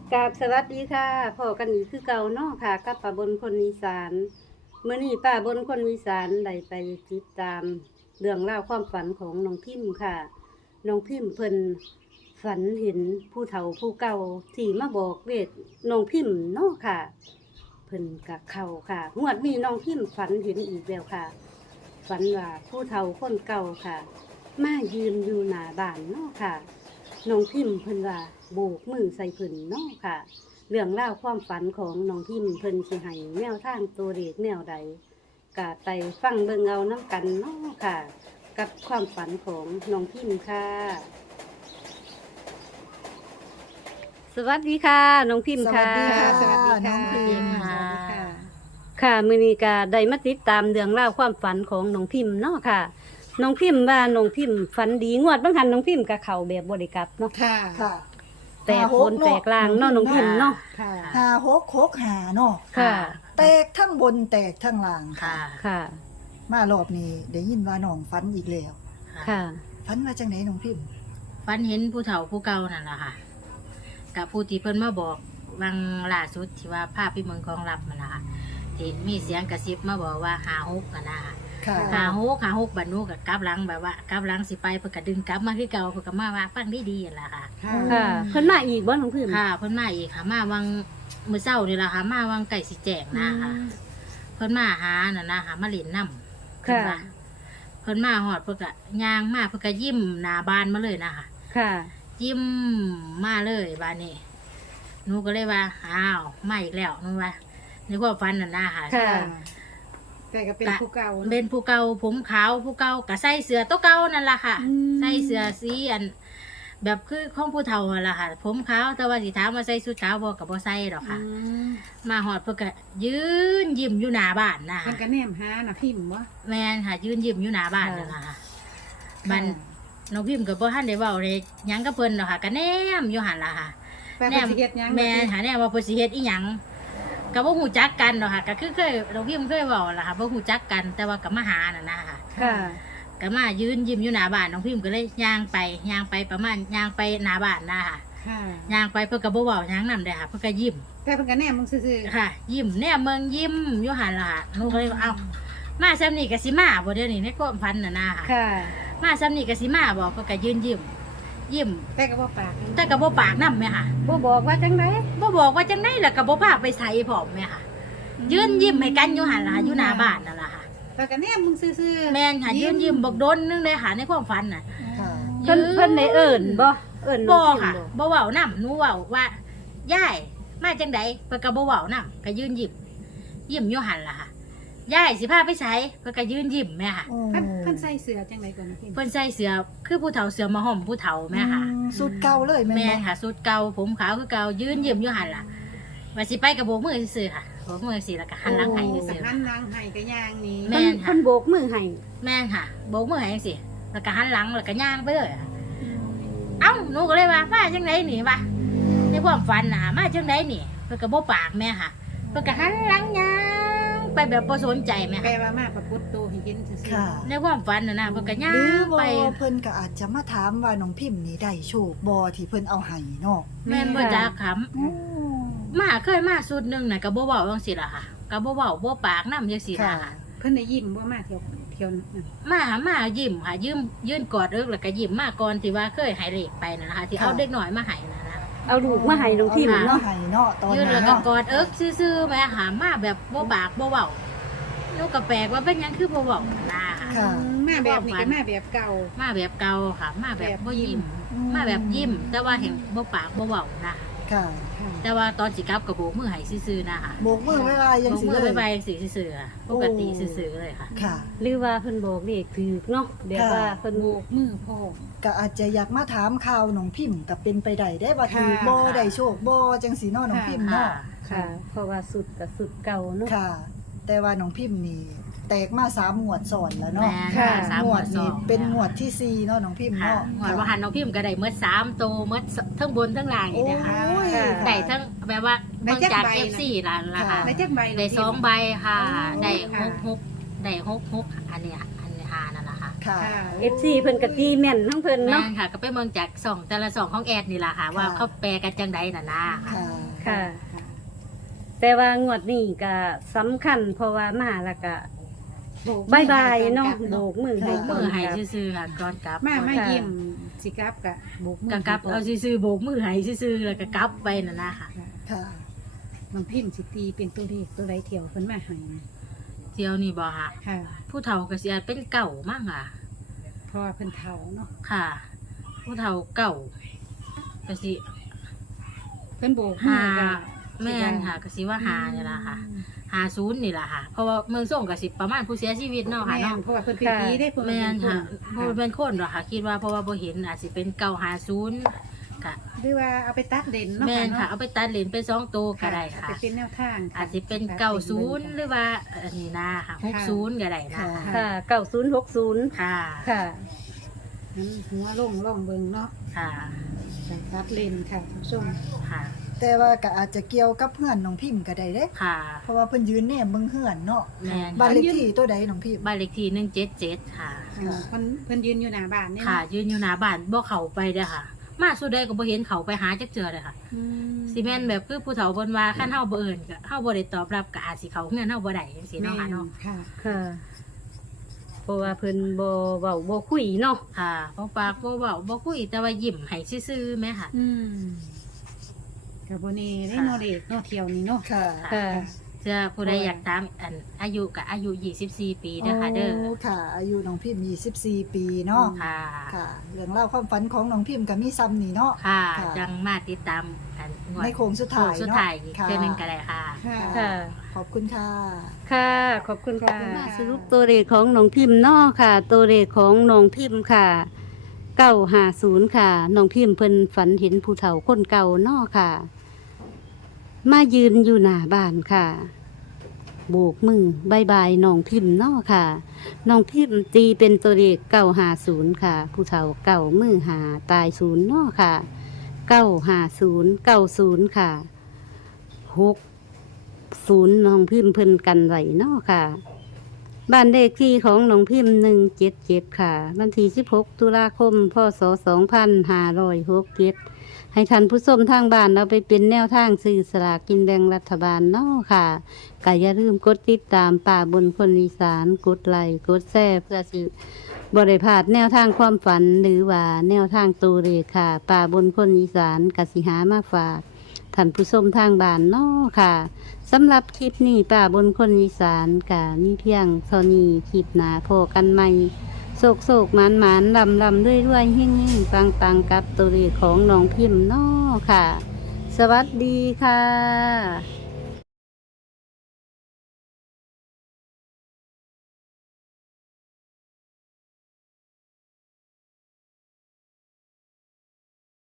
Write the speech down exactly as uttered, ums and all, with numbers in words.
กราบสวัสดีค่ะพ่อกันอีกคือเก่าเนาะค่ะกับป้าบนคนอีสานเมื่อนี้ป้าบนคนอีสานได้ไปติดตามเรื่องเล่าวความฝันของน้องพิมพ์ค่ะน้องพิมพ์เพิ่นฝันเห็นผู้เฒ่าผู้เก่าที่มาบอกเวทน้องพิมพ์เนาะค่ะ เพิ่นกะเข้าค่ะงวดนี้น้องพิมพ์ฝันเห็นอีกแล้วค่ะ ฝันว่าผู้เฒ่าคนเก่าค่ะ มายืนอยู่หน้าบ้านเนาะค่ะน้องพิมพ์เพิ่นว่าโบกมือใส่เพิ่นเนาะค่ะ เรื่องราวความฝันของน้องพิมพ์เพิ่นสิให้แนวทางตัวเลขแนวใดกะไปฟังเบิ่งเอาน้ำกันเนาะค่ะ กับความฝันของน้องพิมพ์ค่ะ สวัสดีค่ะน้องพิมพ์ค่ะสวัสดีค่ะน้องพิมพ์สวัสดีค่ะค่ะมื้อนี้ก็ได้มาติดตามเรื่องราวความฝันของน้องพิมพ์เนาะค่ะน้องพิมพ์ว่าน้องพิมพ์ฝันดีงวดบางหันน้องพิมพ์ก็เข้าแบบบ่ได้กลับเนาะค่ะค่ะแตกบนแตกล่างเนาะน้องพิมพ์เนาะค่ะหาหกหกหาเนาะค่ะแตกทั้งบนแตกทั้งล่างค่ะค่ะมารอบนี้ได้ยินว่าน้องฝันอีกแล้วค่ะฝันว่าจังไหนน้องพิมพ์ฝันเห็นผู้เฒ่าผู้เก่านั่นแหละค่ะกับผู้ที่เพิ่นมาบอกบางล่าสุดที่ว่าภาพพี่เมืองของรับมันนะคะที่มีเสียงกระซิบมาบอกว่าหาฮกกันนะคะค่ะหาฮกหาฮกบรรนุกับกลับหลังแบบว่ากลับหลังสิไปเพิ่นก็ดึงกลับมาคือเก่าเพิ่นก็มาว่าฟังดีๆนั่นล่ะค่ะค่ะค่ะเพิ่นมาอีกบ่น้องพิมพ์ค่ะเพิ่นมาอีกค่ะมาวังมื้อเช้านี่ล่ะค่ะมาวังไก่สิแจงนะคะเพิ่นมาหาน่ะนะหามาเล่นน้ำค่ะเพิ่นมาฮอดเพิ่นก็ย่างมาเพิ่นก็ยิ้มหน้าบานมาเลยนะคะค่ะยิ้มมาเลยบานนี้หนูก็เลยว่าอ้าวมาอีกแล้วหนูว่าในความฝันน่ะนะค่ะค่ะแต่ก็เป็นผู้เก่าเป็นผู้เก่าผมขาวผู้เก่าก็ใส่เสื้อตัวเก่านั่นล่ะค่ะอืมใส่เสื้อสีอัน แบบคือของผู้เฒ่านั่นล่ะค่ะ ผมขาวแต่ว่าสิถามว่าใส่ชุดขาวบ่ก็บ่ใส่ดอกค่ะ มาฮอดเพิ่นก็ยืนยิ้มอยู่หน้าบ้านนะมันก็แนมหาน่ะพิมพ์วะแม่นค่ะ ยืนยิ้มอยู่หน้าบ้านนั่นล่ะค่ะมันน้องพิมพ์ก็บ่ทันได้เว้าเลยหยังกับเพิ่นดอกค่ะก็แนมอยู่หั่นล่ะค่ะแต่เพิ่นสิเฮ็ดหยังแม่หาแน่ว่าเพิ่นสิเฮ็ดอีหยังก็บ่ฮู้จักกันดอกค่ะก็คือเคยเราพิมพ์เคยเว้าล่ะค่ะบ่ฮู้จักกันแต่ว่าก็มาหาน่ะนะค่ะค่ะก็มายืนยิ้มอยู่หน้าบ้านน้องพิมพ์ก็เลยย่างไปย่างไปประมาณย่างไปหน้าบ้านนะค่ะค่ะย่างไปเพิ่นก็บ่เว้าหยังนำได้ค่ะเพิ่นก็ยิ้มแต่เพิ่นก็แนมมึงซื่อค่ะ ยิ้มแน่เมืองยิ้มอยู่หั่นล่ะค่ะหนูก็เลยว่าเอ้ามาซ้ำนี่ก็สิมาบ่เดี๋ยวนี้ในความพันน่ะนะค่ะค่ะมาซ้ำนี่ก็สิมาบ่เพิ่นก็ยืนยิ้มยิ้มๆแต่ก็บ่ปากแต่ก็บ่ปากนำแม่ค่ะบ่บอกว่าจังไดบ่บอกว่าจังได๋ล่ะก็บ่พาไปไสพร้อมแม่ค่ะ ยืนยิ้มให้กันอยู่หันล่ะอยู่หน้าบ้านนั่นล่ะค่ะแต่ก็แนมมึงซื่อๆแม่นค่ะยืนยิ้มบอกโดนนึงเลยค่ะในความฝันน่ะค่ะเพิ่นเพิ่นได้เอิ้นบ่เอิ้นน้บ่องพิมค่ะพ์บ่บ่เว้านำหนูเว้าว่ายายมาจังได๋เพิ่นก็บ่เว้านำก็ยืนยิ้มยิ้มอยู่หันล่ะค่ะยายสิพาไปไสเพิ่นก็ยืนยิ้มแม่ค่ะโอ้เพิ่นเพิ่นใส่เสื้อจังไดก่อนนะพิมพ์เพิ่นใส่เสื้อคือผู้เฒ่าเสื้อมาห่มผู้เฒ่าแม่ค่ะอืมสุดเก่าเลยแม่นแม่บ่ค่ะสุดเก่าผมขาวคือเก่ายืนยิ้มอยู่หันล่ะว่าสิไปก็โบกมือซื่อๆค่ะโบกมือสิแล้วก็หันหลังให้ก็ซื่อๆหันหลังให้ก็ย่างหนี้แม่เพิ่นนค่ะเพิ่นโบกมือให้แม่นค่ะโบกมือให้จังสิแล้วก็หันหลังแล้วก็ย่างไปเลยอะเอ้าหนูก็เลยว่ามาจังไดหนิวะในความฝันน่ะมาจังไดหนิเพิ่นก็บ่ปากแม่ค่ะเพิ่นก็หันหลังย่างไปแบบบ่สนใจแม่แปลค่ะว่ามาปรากฏตัวให้เห็นซื่อๆค่ะในความฝันน่ะนะเพิ่นก็ย่าหรือง ว่าไปเพิ่นก็อาจจะมาถามว่าน้องพิมพ์นี่ได้โชคบ่ที่เพิ่นเอาให้เนาะแม่นบ่จักค่ะโอ้มาเคยมาสุดหนึงน่ะก็บ่เว้าจังซี่ล่ะค่ะก็บ่เว้าบ่ปากนำจังซี่ล่ะค่ะค่ะเพิ่นได้ยิ้มบ่มาเที่ยวเที่ยวนั่นมามายิ้มค่ะยืมยืนกอดเอิกแล้วก็ยิ้มมาก่อนที่ว่าเคยให้เลขไปนั่นนะคะที่เอาเด็กน้อยมาให้นั่นนะเอาลูกมาให้น้องพิมพ์เอาลูกเนาะมาให้เนาะตอนยืนนั้แล้วนก็เนาะกอดเอิกซื่อๆแม่หามาแบบบ่ปากบ่เว้าลูกก็แปลกว่าเป็นหยังคือบ่เว้านะค่ะมาแบบนี้ก็มาแบบเก่ามาแบบเก่าค่ะ มาแบบบ่ยิ้มอืมมาแบบยิ้ม แต่ว่าเห็นบ่ปากบ่เว้านะค่ะค่ะแต่ว่าตอนสิกลับก็โบกมือให้ซื่อๆนะคะโบกมือไว้ว่ายังโบกสิมืเลอย ไปๆสิซื่อๆค่ะปกติซื่อๆเลยค่ะค่ะหรือว่าเพิ่นบอกเลขถูกเนาะเดี๋ยวว่าเพิ่นโบกมือพ่อก็อาจจะอยากมาถามข่าวน้องพิมพ์ก็เป็นไปได้ได้ว่าถูกค่ะบ่ได้โชคบ่จังสีเนาะน้องพิมพ์ค่ะเนาะค่ะ เพราะว่าสุดกับสุดเก่าเนาะค่ะ แต่ว่าน้องพิมพ์นี่แตกมาสามหมวดสอนแล้วเนาะแม่นค่ะค่ะสามหมหมววดดสนี้องเป็นหมวดที่สี่เนาะน้องพิมพ์ค่ะเนาะหมวดว่าหันน้องพิมพ์ก็ได้เมื่อสามโตเมื่อทั้งบนทั้งล่างอโอ้ย่างนี้นะคะยค่ะได้ทั้งแบบว่าเบิ่งจาก เอฟ ซี ล่ะล่ะค่ะได้จักใบได้สองใบค่ะโอ้ได้หค่ะกหกได้หกหกอันเนี้ยอันนี้หานั่นแหละค่ะค่ะค่ะเอฟซีเพิ่นก็ตีแม่นทั้งเพิ่นแม่เนาะนค่ะ ก็ไปเมืองจากสองแต่ละสองของแอดนี่แหละค่ะ ว่าค่ะเขาแปลกันจังใดน่ะนะค่ะค่ะค่ะแต่ว่างวดนี้ก็สำคัญเพราะว่ามาแล้วก็โบกบายบายมือให้เนาะก่อโบกมือโบให้กก่มือนอให้ครับซื่อๆค่ะก่อนกลับมามาค่ะยิ้มสิกลับกะโบกมือกะกลับเอาซื่อๆโบกมือให้ซื่อๆแล้วก็กลับไปนั่นนะค่ะค่ะค่ะน้องพิมพ์สิตีเป็นตัวเลขตัวไรเที่ยวเพิ่นมาให้เที่ยวนี่บ่ค่ะค่ะผู้เฒ่าก็สิอาจเป็นเก่ามั่งค่ะเพราะว่าเพิ่นเฒ่าเนาะค่ะ ผู้เฒ่าเก่าก็สิเพิ่นโบกมือหาก็แม่นค่ะก็สิว่าหานี่ล่ะค่ะหาศูนย์นี่ล่ะค่ะ เพราะว่าเมืองส่งก็สิประมาณผู้เสียชีวิตเนาะค่ะแม่เนาะนเพราะว่าเพิ่นเป็นผีได้เพิ่นแม่นค่ะบ่ค่ะเป็นคนหรอกค่ะ คิดว่าเพราะว่าบ่เห็นอาจสิเป็นเก่าหาศูนย์ก็หรือว่าเอาไปตัดเลนเนาะแม่นค่ะเนาเอาไปตัดเลนเป็นสองตัวก็ได้ค่ะเอาไปเป็นแนวทางค่ะอาจสิเป็นเก่าศูนย์หรือว่าอันนี้นะค่ะหกศูนย์ก็ได้นะค่ะค่ะเก้าศูนย์หกศูนย์ค่ะค่ะงั้นหัวลงล่องเบิงเนาะค่ะไปตัดเลนค่ะคุณผู้ชมค่ะแต่ว่าก็อาจจะเกี่ยวกับเพื่อนน้องพิมพ์ก็ได้เด้ค่ะเพราะว่าเพิ่นยืนแนมเบิ่งเฮือนเนาะแม่นบ้านเลขที่ตัวใดน้องพิมพ์บ้านเลขที่หนึ่งเจ็ดเจ็ดค่ะค่ะเพิ่นเพิ่นยืนอยู่หน้าบ้านเนี่ยค่ะ ยืนอยู่หน้าบ้านบ่เข้าไปเด้อค่ะ มาสุดใดก็บ่เห็นเขาไปหาจักเจือเลยค่ะอืมสิแม่นแบบคือผู้เฒ่าเพิ่นว่าคันเฮาบ่เอิ้นก็เฮาบ่ได้ตอบรับก็อาจสิเข้าเฮือนเฮาบ่ได้จังซี่เนาะค่ะเนาะค่ะค่ะ เพราะว่าเพิ่นบ่เว้าบ่คุยเนาะค่ะบ่ปากบ่เว้าบ่คุยแต่ว่ายิ้มให้ซื่อๆแม่ค่ะอืมกับโบเน่ได้ค่ะเนอเด็กเนอเที่ยวนี่เนาะค่ะค่ะเจ้าผู้ใดอยากตามอันอายุก็อายุยี่สิบสี่ปีเด้อค่ะเด้อโค่ะ อายุน้องพิมพ์ยี่สิบสี่ปีเนาะค่ะค่ะ เรื่องเล่าวความฝันของน้องพิมพ์ก็มีซ้ำนี่เนาะค่ะค่ะจังมาติดตามอันงวดในโค้งสุดท้ายโค้งสุดเนาะท้ายอีกค่ะเทื่อหนึงก็ได้ค่ะค่ะค่ะขอบคุณค่ะค่ะ ขอบคุณค่ะขอบคุณค่ะสรุปตัวเลขของน้องพิมพ์เนาะค่ะ ตัวเลขของน้องพิมพ์ค่ะเก้าห้าศูนย์ค่ะน้องพิมพ์เพิ่นฝันเห็นผู้เฒ่าคนเก่าเนาะค่ะ มายืนอยู่หน้าบ้านค่ะ โบกมือบายบายน้องพิมพ์เนาะค่ะน้องพิมพ์ตีเป็นตัวเลขเก้าห้าศูนย์ค่ะ ผู้เฒ่าเก่ามือหาตายศูนย์เนาะค่ะเก้าห้าศูนย์เก้าศูนย์ค่ะหกศูนย์น้องพิมพ์เพิ่นกันไหวเนาะค่ะ บ้านเลขที่ของน้องพิมพ์หนึ่งเจ็ดเจ็ดค่ะวันที่สิบหกตุลาคมพศสองพันห้าร้อยหกเจ็ดให้ท่านผู้ชมทางบ้านเอาไปเป็นแนวทางซื้อสลากกินแบ่งรัฐบาลเนาะค่ะก็อย่าลืมกดติดตามป่าบนคนอีสานกดไลค์กดแชร์เพื่อสิบริพลาดแนวทางความฝันหรือว่าแนวทางตัวเลขค่ะ ป่าบนคนอีสานกสิหามาฝากท่านผู้ชมทางบ้านเนาะค่ะสำหรับคลิปนี้ป่าบนคนอีสานกะมีเพียงเท่านี้คลิปหนาพอกันใหม่โศกโศกหมานหมานลำลำด้วยด้วยหิ่งหิ่งปังปังกับตัวเลขของน้องพิมพ์เนาะค่ะ สวัสดีค่ะ